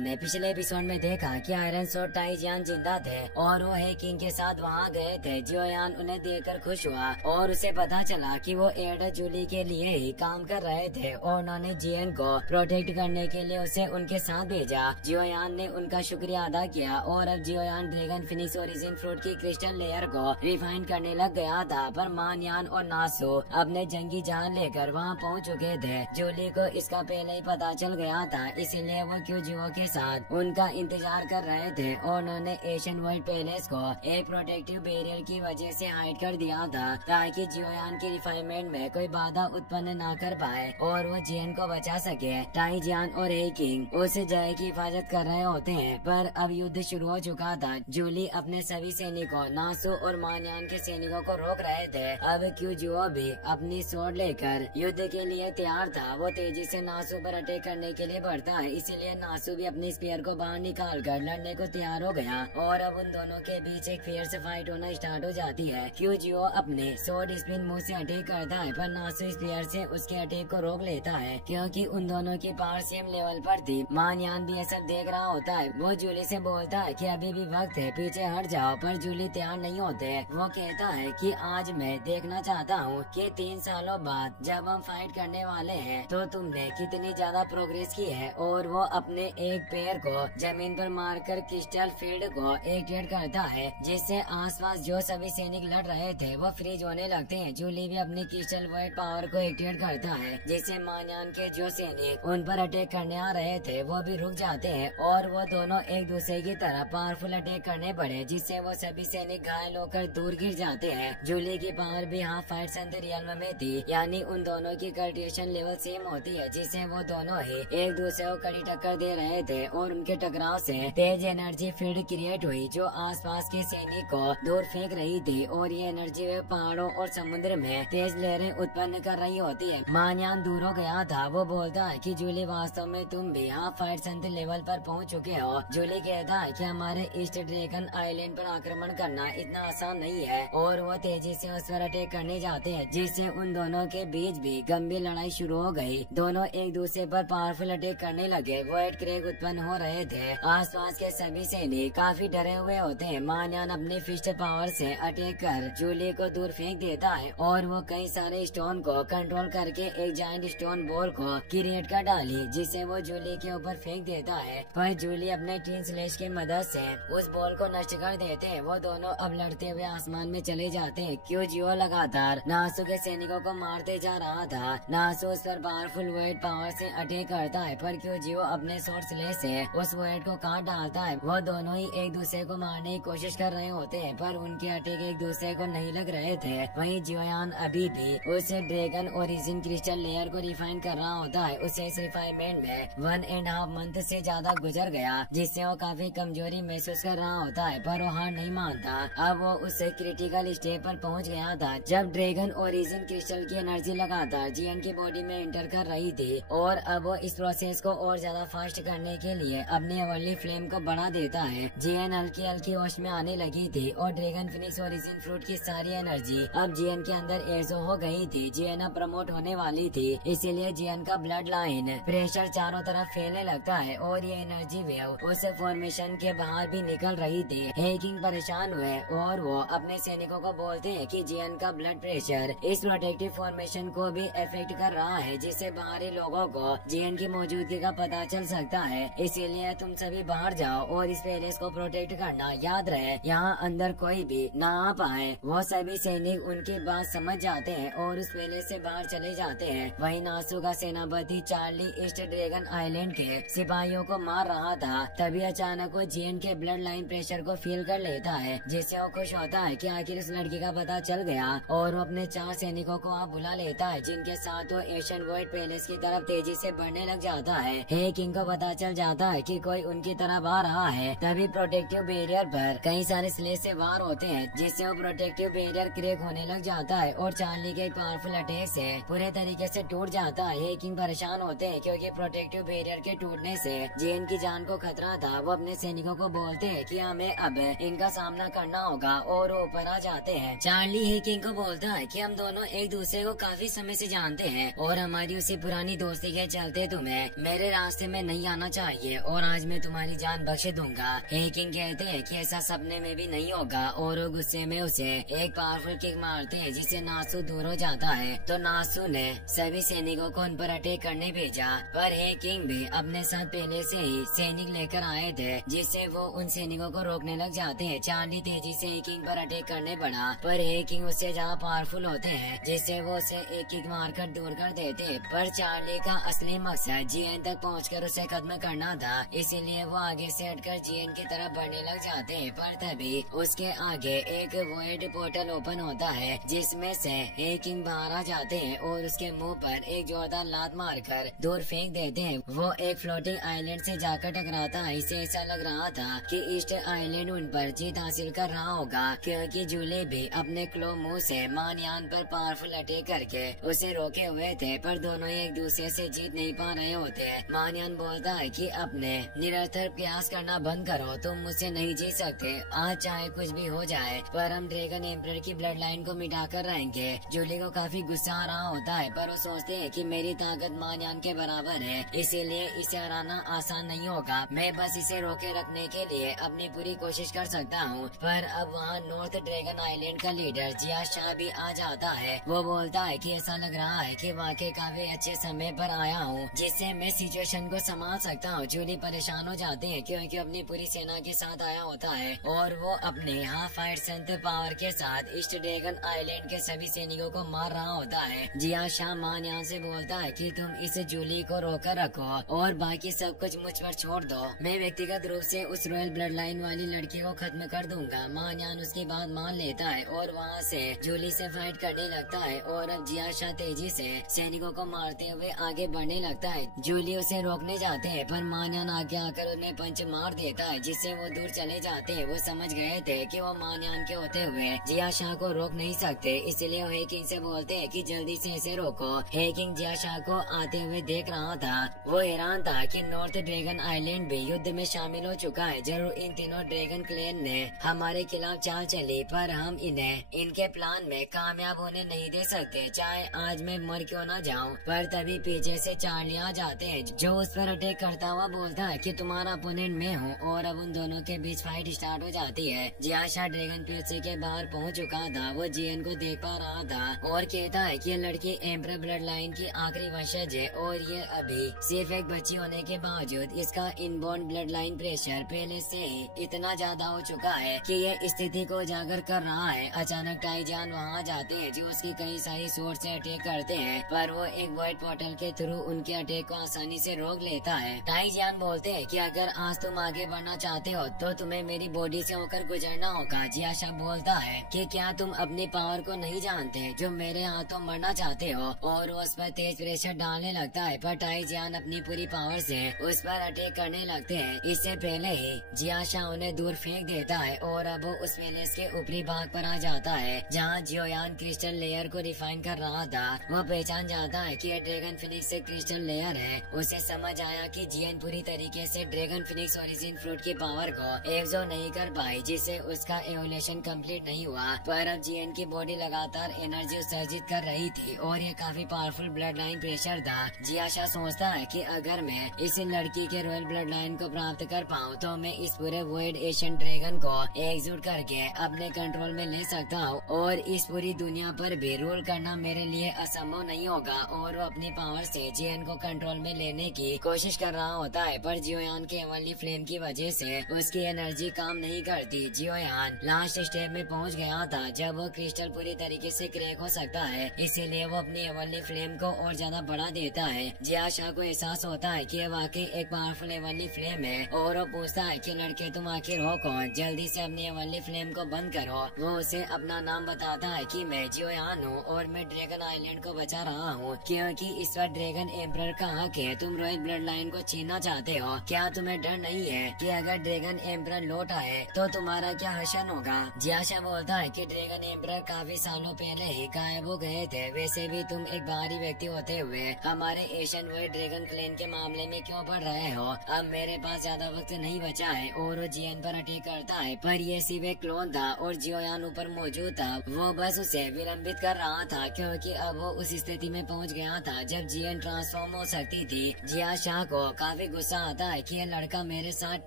ने पिछले एपिसोड में देखा कि आयरन सोर्ड टाई जियान जिंदा थे और वो हे किंग के साथ वहाँ गए थे। जियोयान उन्हें देखकर खुश हुआ और उसे पता चला कि वो एल्डर जूली के लिए ही काम कर रहे थे और उन्होंने जियन को प्रोटेक्ट करने के लिए उसे उनके साथ भेजा। जियोयान ने उनका शुक्रिया अदा किया और अब जियोयान ड्रैगन फिनिक्स ओरिजिन फ्रूट की क्रिस्टल लेयर को रिफाइन करने लग गया था, पर मानयान और नासो अपने जंगी जान लेकर वहाँ पहुँच चुके थे। जूली को इसका पहले ही पता चल गया था, इसीलिए वो क्यूजियो के साथ उनका इंतजार कर रहे थे और उन्होंने एशियन वर्ल्ड पैलेस को एक प्रोटेक्टिव बैरियर की वजह से हाइड कर दिया था ताकि जियोयान की रिफाइनमेंट में कोई बाधा उत्पन्न न कर पाए और वो जियन को बचा सके। टाई जियान और हे किंग उस जय की हिफाजत कर रहे होते हैं, पर अब युद्ध शुरू हो चुका था। जूली अपने सभी सैनिकों नासो और मानयान के सैनिकों को रोक रहे थे। अब क्यूजियो भी अपनी स्वॉर्ड लेकर युद्ध के लिए तैयार था। वो तेजी से नासो पर अटैक करने के लिए बढ़ता है, इसीलिए नासो भी अपनी स्पीयर को बाहर निकाल कर लड़ने को तैयार हो गया और अब उन दोनों के बीच एक फियर्स फाइट होना स्टार्ट हो जाती है। क्यूजियो अपने स्वॉर्ड स्पिन मूव से अटैक करता है, पर नासो स्पीयर से उसके अटैक को रोक लेता है क्योंकि उन दोनों की पावर सेम लेवल पर थी। मानयान भी ये सब देख रहा होता है। वो जूली से बोलता है कि अभी भी वक्त है, पीछे हट जाओ, पर जूली तैयार नहीं होते। वो कहता है कि आज मैं देखना चाहता हूँ कि 3 सालों बाद जब हम फाइट करने वाले हैं तो तुमने कितनी ज्यादा प्रोग्रेस की है। और वो अपने एक पैर को जमीन पर मारकर क्रिस्टल फील्ड को एक्टिवेट करता है, जिससे आसपास जो सभी सैनिक लड़ रहे थे वो फ्रीज होने लगते हैं। जूली भी अपनी क्रिस्टल वर्ल्ड पावर को एक्टिवेट करता है, जिससे मानयान के जो सैनिक उन पर अटैक करने आ रहे थे वो भी रुक जाते हैं और वो दोनों एक दूसरे की तरह पावरफुल अटैक करने पड़े, जिससे वो सभी सैनिक घायल होकर दूर गिर जाते हैं। जूली की पावर भी हाफ फाइट रियल में थी, यानी उन दोनों की कल्टिवेशन लेवल सेम होती है, जिससे वो दोनों ही एक दूसरे को कड़ी टक्कर दे रहे थे और उनके टकराव से तेज एनर्जी फील्ड क्रिएट हुई जो आसपास के सैनिक को दूर फेंक रही थी और ये एनर्जी वे पहाड़ों और समुद्र में तेज लहरें उत्पन्न कर रही होती है। मानयान दूर हो गया था। वो बोलता है कि जूली वास्तव में तुम भी हाफ फाइट लेवल पर पहुंच चुके हो। जूली कहता है कि हमारे ईस्ट ड्रैगन आइलैंड पर आक्रमण करना इतना आसान नहीं है और वो तेजी से उस पर अटैक करने जाते हैं, जिससे उन दोनों के बीच भी गंभीर लड़ाई शुरू हो गई। दोनों एक दूसरे पर पावरफुल अटैक करने लगे। वॉइड क्रैक उत्पन्न हो रहे थे। आसपास के सभी सैनिक काफी डरे हुए होते हैं। मानयान अपनी फिस्ट पावर से अटैक कर जूली को दूर फेंक देता है और वो कई सारे स्टोन को कंट्रोल करके एक जायंट स्टोन बॉल को क्रिएट कर डाली, जिसे वो जूली के ऊपर फेंक देता है। पर जूली अपने टीन स्लैश की मदद से उस बॉल को नष्ट कर देते हैं। वो दोनों अब लड़ते हुए आसमान में चले जाते हैं। क्यूजियो लगातार नासो के सैनिकों को मारते जा रहा था। नासो उस पर पावरफुल वर्ड पावर से अटैक करता है, पर क्यूजियो अपने सोर्ड स्लैश से उस वर्ड को काट डालता है। वो दोनों ही एक दूसरे को मारने की कोशिश कर रहे होते हैं, पर उनके अटैक एक दूसरे को नहीं लग रहे थे। वहीं जियोयान अभी भी उस ड्रैगन ओरिजिन क्रिस्टल लेयर को रिफाइन कर रहा होता है। उसे इस रिफाइनमेंट में 1.5 मंथ से ज्यादा गुजर गया, जिससे वो काफी कमजोरी महसूस कर रहा होता है, पर वो हार नहीं मानता। अब वो उस क्रिटिकल स्टेज पर पहुंच गया था जब ड्रैगन ओरिजिन क्रिस्टल की एनर्जी लगातार जियन की बॉडी में एंटर कर रही थी और अब वो इस प्रोसेस को और ज्यादा फास्ट करने के लिए अपनी अवर्ली फ्लेम को बढ़ा देता है। जियन हल्की हल्की होश में आने लगी थी और ड्रैगन फिनिक्स ओरिजिन फ्रूट की सारी एनर्जी अब जियन के अंदर एब्सो हो गई थी। जियन अब प्रमोट होने वाली थी, इसीलिए जियन का ब्लड लाइन प्रेशर चारों तरफ फैलने लगता है और ये एनर्जी वेव उस फॉर्मेशन के बाहर भी निकल रही थी। हे किंग परेशान हुए और वो अपने सैनिकों को बोलते हैं कि जियन का ब्लड प्रेशर इस प्रोटेक्टिव फॉर्मेशन को भी इफेक्ट कर रहा है, जिससे बाहरी लोगों को जियन की मौजूदगी का पता चल सकता है। इसीलिए तुम सभी बाहर जाओ और इस पैलेस को प्रोटेक्ट करना। याद रहे यहाँ अंदर कोई भी ना आ पाए। वो सभी सैनिक उनकी बात समझ जाते हैं और उस पैलेस से बाहर चले जाते हैं। वहीं नासो का सेनापति चार्ली ईस्ट ड्रैगन आइलैंड के सिपाहियों को मार रहा था। तभी अचानक वो जियन के ब्लड लाइन प्रेशर को फील कर लेता है, जिससे वो खुश होता है कि आखिर इस लड़की का पता चल गया और वो अपने 4 सैनिकों को वहाँ बुला लेता है, जिनके साथ वो एशियन वर्ल्ड पैलेस की तरफ तेजी से बढ़ने लग जाता है। हे किंग को पता चल जाता है कि कोई उनकी तरफ आ रहा है। तभी प्रोटेक्टिव बैरियर पर कई सारे स्लेश से वार होते हैं, जिससे वो प्रोटेक्टिव बैरियर क्रैक होने लग जाता है और चार्ली के पावरफुल अटैक से पूरे तरीके से टूट जाता है। हे किंग परेशान होते हैं क्योंकि प्रोटेक्टिव बैरियर के टूटने से जियन की जान को खतरा था। वो अपने सैनिकों को बोलते हैं कि हमें अब इनका सामना करना होगा और वो ऊपर आ जाते हैं। चार्ली हे किंग को बोलता है कि हम दोनों एक दूसरे को काफी समय से जानते हैं और हमारी उसी पुरानी दोस्ती के चलते तुम्हें मेरे रास्ते में नहीं आना चाहिए। चाहिए और आज मैं तुम्हारी जान बख्श दूंगा। हे किंग कहते हैं कि ऐसा सपने में भी नहीं होगा और वो गुस्से में उसे एक पावरफुल किक मारते हैं जिससे नासू दूर हो जाता है। तो नासू ने सभी सैनिकों को उन पर अटैक करने भेजा, पर हे किंग भी अपने साथ पहले से ही सैनिक लेकर आए थे जिससे वो उन सैनिकों को रोकने लग जाते हैं। चार्ली तेजी से हे किंग पर अटैक करने पड़ा, पर हे किंग उससे ज्यादा पावरफुल होते हैं जिससे वो उसे एक किक मारकर दूर कर देते हैं। पर चार्ली का असली मकसद जीएन तक पहुंचकर उसे खत्म करना था, इसीलिए वो आगे से हटकर जीएन की तरफ बढ़ने लग जाते हैं। पर तभी उसके आगे एक वॉइड पोर्टल ओपन होता है जिसमें से हे किंग बाहर आ जाते हैं और उसके मुंह पर एक जोरदार लात मारकर दूर फेंक देते हैं। वो एक फ्लोटिंग आइलैंड से जाकर टकराता है। इसे ऐसा लग रहा था कि ईस्ट आइलैंड उन पर जीत हासिल कर रहा होगा, क्योंकि जूली भी अपने क्लो मुंह से मानयान पर पावरफुल अटैक करके उसे रोके हुए थे, पर दोनों एक दूसरे से जीत नहीं पा रहे होते। मानयान बोलता है कि अपने निरंतर प्रयास करना बंद करो, तुम मुझसे नहीं जीत सकते। आज चाहे कुछ भी हो जाए पर हम ड्रैगन एम्परर की ब्लड लाइन को मिटा कर रहेंगे। जूली को काफी गुस्सा आ रहा होता है, पर वो सोचते हैं कि मेरी ताकत मानयान के बराबर है, इसीलिए इसे हराना आसान नहीं होगा। मैं बस इसे रोके रखने के लिए अपनी पूरी कोशिश कर सकता हूँ। पर अब वहाँ नॉर्थ ड्रैगन आइलैंड का लीडर जिया शाह भी आ जाता है। वो बोलता है कि ऐसा लग रहा है कि वाकई काफी अच्छे समय पर आया हूँ जिससे मैं सिचुएशन को संभाल सकता हूँ। जूली परेशान हो जाते हैं क्योंकि अपनी पूरी सेना के साथ आया होता है और वो अपने हाफ फाइट सेंथ पावर के साथ ईस्ट ड्रैगन आइलैंड के सभी सैनिकों को मार रहा होता है। जिया शाह मानयान से बोलता है कि तुम इस जूली को रोकर रखो और बाकी सब कुछ मुझ पर छोड़ दो, मैं व्यक्तिगत रूप से उस रॉयल ब्लड लाइन वाली लड़की को खत्म कर दूंगा। मानयान उसकी बात मान लेता है और वहाँ से जूली से फाइट करने लगता है और अब जिया शाह तेजी से सैनिकों को मारते हुए आगे बढ़ने लगता है। जूली उसे रोकने जाते हैं पर मानयान आगे आकर उन्हें पंच मार देता है जिससे वो दूर चले जाते हैं। वो समझ गए थे कि वो मानयान के होते हुए जिया शाह को रोक नहीं सकते, इसलिए वो हे किंग से बोलते हैं कि जल्दी से इसे रोको। हे किंग जिया शाह को आते हुए देख रहा था। वो हैरान था कि नॉर्थ ड्रैगन आइलैंड भी युद्ध में शामिल हो चुका है। जरूर इन तीनों ड्रैगन क्लैन ने हमारे खिलाफ चाल चली, पर हम इन्हें इनके प्लान में कामयाब होने नहीं दे सकते, चाहे आज मैं मर क्यों न जाऊं। पर तभी पीछे से चार्ली आ जाते हैं जो उस पर अटैक करता हुआ बोलता है कि तुम्हारा अपोनेंट मैं हूँ और अब उन दोनों के बीच फाइट स्टार्ट हो जाती है। जिया शाह ड्रैगन पीछे के बाहर पहुँच चुका था। वो जीएन को देख पा रहा था और कहता है कि ये लड़की एम्परर ब्लड लाइन की आखिरी वंशज है और ये अभी सिर्फ एक बच्ची होने के बावजूद इसका इनबॉर्न ब्लड लाइन प्रेशर पहले से ही इतना ज्यादा हो चुका है कि ये स्थिति को उजागर कर रहा है। अचानक टाईजान वहाँ जाते हैं जो उसकी कई सारी सोर्स से अटैक करते हैं, पर वो एक वाइट पोर्टल के थ्रू उनके अटैक को आसानी से रोक लेता है। टाईजान बोलते हैं कि अगर आज तुम आगे बढ़ना चाहते हो तो तुम्हें मेरी बॉडी से होकर गुजरना होगा। जिया शाह बोलता है कि क्या तुम अपनी पावर को नहीं जानते जो मेरे हाथों मरना चाहते हो, और वो उस पर तेज प्रेशर डालने लगता है। पर टाईजान अपनी पूरी पावर से उस पर अटैक करने लगते हैं। इससे पहले ही जिया शाह उन्हें दूर फेंक देता है और अब वो उस पैलेस के ऊपरी भाग पर आ जाता है जहाँ जियोयान क्रिस्टल लेयर को रिफाइन कर रहा था। वो पहचान जाता है कि यह ड्रैगन फिनिक्स से क्रिस्टल लेयर है। उसे समझ आया कि जीएन पूरी तरीके से ड्रैगन फिनिक्स ओरिजिन फ्रूट की पावर को एब्जॉर्ब नहीं कर पाई, जिससे उसका एवोल्यूशन कंप्लीट नहीं हुआ। पर अब जीएन की बॉडी लगातार एनर्जी उत्सर्जित कर रही थी और ये काफी पावरफुल ब्लड लाइन प्रेशर था। जिया शाह सोचता है कि अगर मैं इस लड़की के रॉयल ब्लड लाइन को प्राप्त कर पाऊँ तो मैं इस पूरे वॉइड एशियन ड्रैगन को एकजुट करके अपने कंट्रोल में ले सकता हूँ और इस पूरी दुनिया पर भी रूल करना मेरे लिए असंभव नहीं होगा। और वो अपनी पावर से जीएन को कंट्रोल में लेने की कोशिश कर रहा होता है, पर जियोयान के एवनली फ्लेम की वजह से उसकी एनर्जी काम नहीं करती। जियोयान लास्ट स्टेप में पहुंच गया था जब वो क्रिस्टल पूरी तरीके से क्रैक हो सकता है, इसीलिए वो अपनी एवनली फ्लेम को और ज्यादा बढ़ा देता है। जिया शाह को एहसास होता है कि वाकई एक पावरफुल एवनली फ्लेम है और वो पूछता है कि लड़के तुम आखिर हो कौन, जल्दी से अपनी एवनली फ्लेम को बंद करो। वो उसे अपना नाम बताता है कि मैं जियोयान हूँ और मैं ड्रैगन आइलैंड को बचा रहा हूँ, क्योंकि इस बार ड्रैगन एम्परर का हक है। तुम रॉयल ब्लड लाइन को छीनना चाहते हो, क्या तुम्हें डर नहीं है कि अगर ड्रैगन एम्परर लौट आए तो तुम्हारा क्या हशन होगा। जिया शाह बोलता है कि ड्रैगन एम्परर काफी सालों पहले ही गायब हो गए थे, वैसे भी तुम एक बाहरी व्यक्ति होते हुए हमारे एशियन वर्ल्ड ड्रैगन क्लैन के मामले में क्यों पढ़ रहे हो। अब मेरे पास ज्यादा वक्त नहीं बचा है। और वो जीएन पर अटैक करता है, पर ये सिर्फ एक क्लोन था और जियोयान ऊपर मौजूद था। वो बस उसे विलंबित कर रहा था क्योंकि अब वो उस स्थिति में पहुंच गया था जब जीएन ट्रांसफॉर्म हो सकती थी। जिया शाह को काफी काफी गुस्सा आता है कि ये लड़का मेरे साथ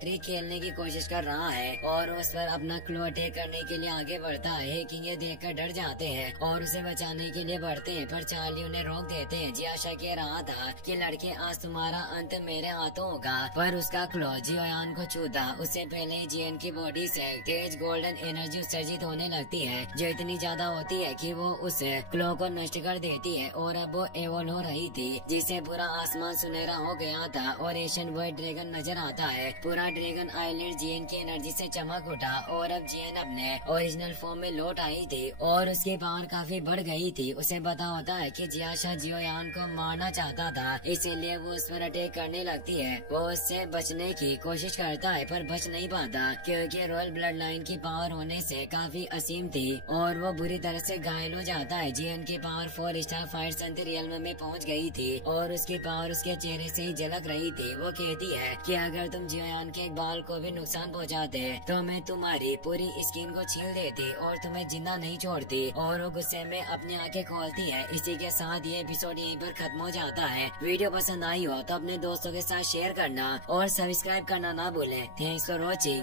ट्रिक खेलने की कोशिश कर रहा है और उस पर अपना क्लू अटैक करने के लिए आगे बढ़ता है। किंग ये देखकर डर जाते हैं और उसे बचाने के लिए बढ़ते हैं, पर चार्ली उन्हें रोक देते हैं। जियाशा कह रहा था कि लड़के आज तुम्हारा अंत मेरे हाथों होगा, पर उसका क्लो जियोयान को छूता उससे पहले ही जियन की बॉडी से तेज गोल्डन एनर्जी उत्सर्जित होने लगती है, जो इतनी ज्यादा होती है कि वो उस क्लो को नष्ट कर देती है। और अब वो एवोल हो रही थी, जिससे पूरा आसमान सुनहरा हो गया था और एशियन व्हाइट ड्रैगन नजर आता है। पूरा ड्रैगन आइलैंड जियन की एनर्जी से चमक उठा और अब जियन अपने ओरिजिनल फॉर्म में लौट आई थी और उसकी पावर काफी बढ़ गई थी। उसे पता होता है कि जियाशा जियोयान को मारना चाहता था, इसीलिए वो उस पर अटैक करने लगती है। वो उससे बचने की कोशिश करता है पर बच नहीं पाता, क्योंकि रॉयल ब्लड लाइन की पावर होने से काफी असीम थी और वो बुरी तरह से घायल हो जाता है। जियन की पावर 4 स्टार फाइट संत रियल में पहुंच गई थी और उसकी पावर उसके चेहरे से ही झलक रही थी। वो कहती है कि अगर तुम जियोयान के एक बाल को भी नुकसान पहुंचाते तो मैं तुम्हारी पूरी स्किन को छील देती और तुम्हें जिंदा नहीं छोड़ती। और वो गुस्से में अपनी आंखें खोलती है। इसी के साथ ये एपिसोड यहीं पर खत्म हो जाता है। वीडियो पसंद आई हो तो अपने दोस्तों के साथ शेयर करना और सब्सक्राइब करना ना भूलें। Thanks for watching.